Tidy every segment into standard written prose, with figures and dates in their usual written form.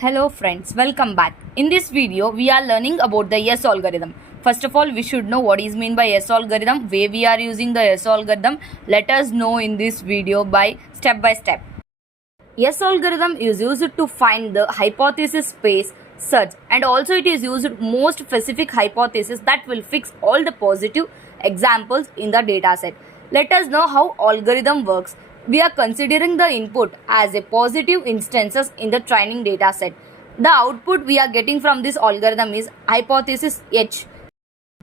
Hello friends, welcome back. In this video, we are learning about the yes algorithm. First of all, we should know what is meant by yes algorithm, where we are using the yes algorithm. Let us know in this video by step. Yes algorithm is used to find the hypothesis space search, and also it is used most specific hypothesis that will fix all the positive examples in the dataset. Let us know how algorithm works. We are considering the input as a positive instances in the training dataset. The output we are getting from this algorithm is hypothesis H.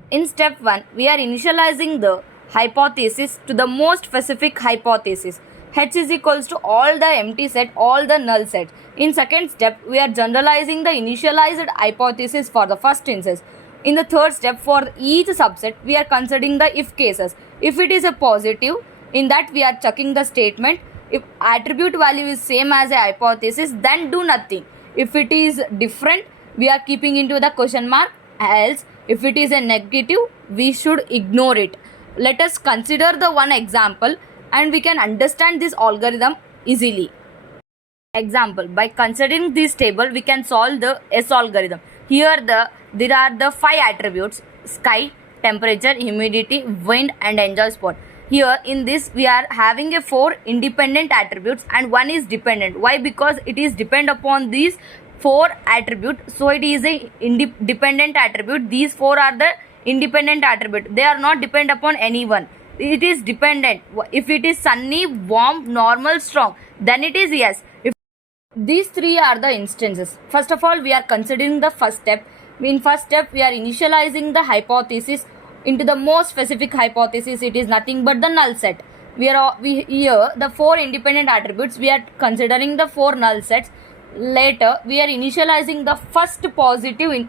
In step 1, we are initializing the hypothesis to the most specific hypothesis. H is equals to all the empty set, all the null set. In second step, we are generalizing the initialized hypothesis for the first instance. In the third step, for each subset, we are considering the if cases. If it is a positive, in that we are checking the statement. If attribute value is same as a hypothesis, then do nothing. If it is different, we are keeping into the question mark. Else, if it is a negative, we should ignore it. Let us consider the one example and we can understand this algorithm easily. Example, by considering this table, we can solve the S algorithm. Here there are the 5 attributes: sky, temperature, humidity, wind and enjoy spot. Here in this we are having a 4 independent attributes and one is dependent. Why? Because it is depend upon these 4 attributes, so it is a dependent attribute. These 4 are the independent attribute. They are not depend upon anyone. It is dependent. If it is sunny, warm, normal, strong, then it is yes. If these 3 are the instances. First of all, we are considering the first step. In first step, we are initializing the hypothesis into the most specific hypothesis. It is nothing but the null set. Here the 4 independent attributes. We are considering the 4 null sets. Later, we are initializing the first positive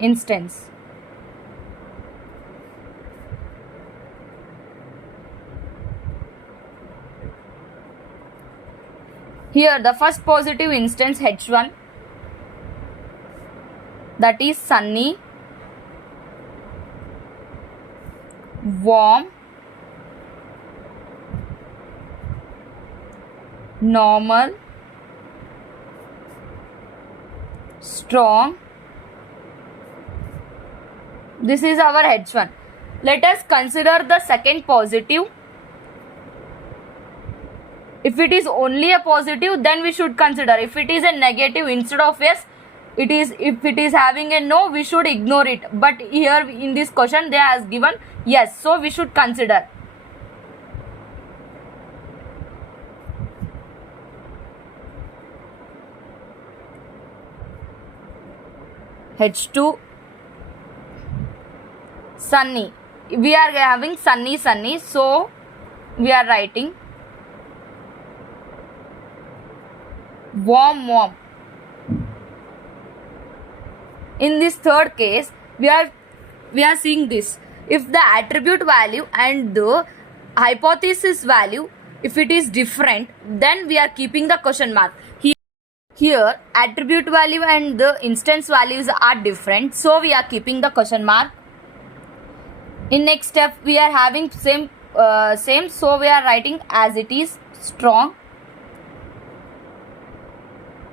instance. Here the first positive instance H1, that is sunny, warm, normal, strong. This is our H1. Let us consider the second positive. If it is only a positive, then we should consider. If it is a negative, instead of yes, if it is having a no, we should ignore it. But here in this question they has given yes, so we should consider. H2, sunny. We are having sunny, so we are writing warm. In this third case, we are seeing this. If the attribute value and the hypothesis value, if it is different, then we are keeping the question mark. Here attribute value and the instance values are different, so we are keeping the question mark. In next step, we are having same, so we are writing as it is strong.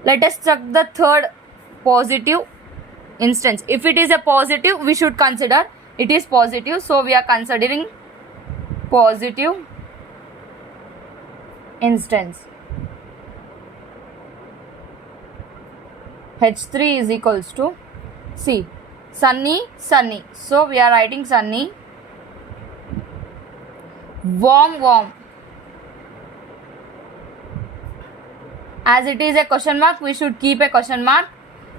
Let us check the third positive instance. If it is a positive, we should consider. It is positive, so we are considering positive instance. H3 is equals to C, sunny, so we are writing sunny, warm. As it is a question mark, we should keep a question mark.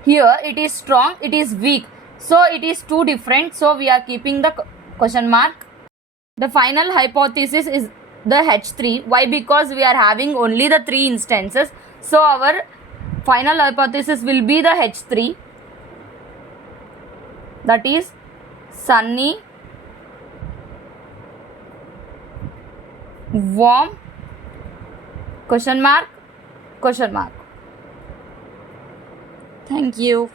Here it is strong, it is weak, so it is two different, so we are keeping the question mark. The final hypothesis is the H3. Why? Because we are having only the 3 instances, so our final hypothesis will be the H3, that is sunny, warm, question mark. Thank you.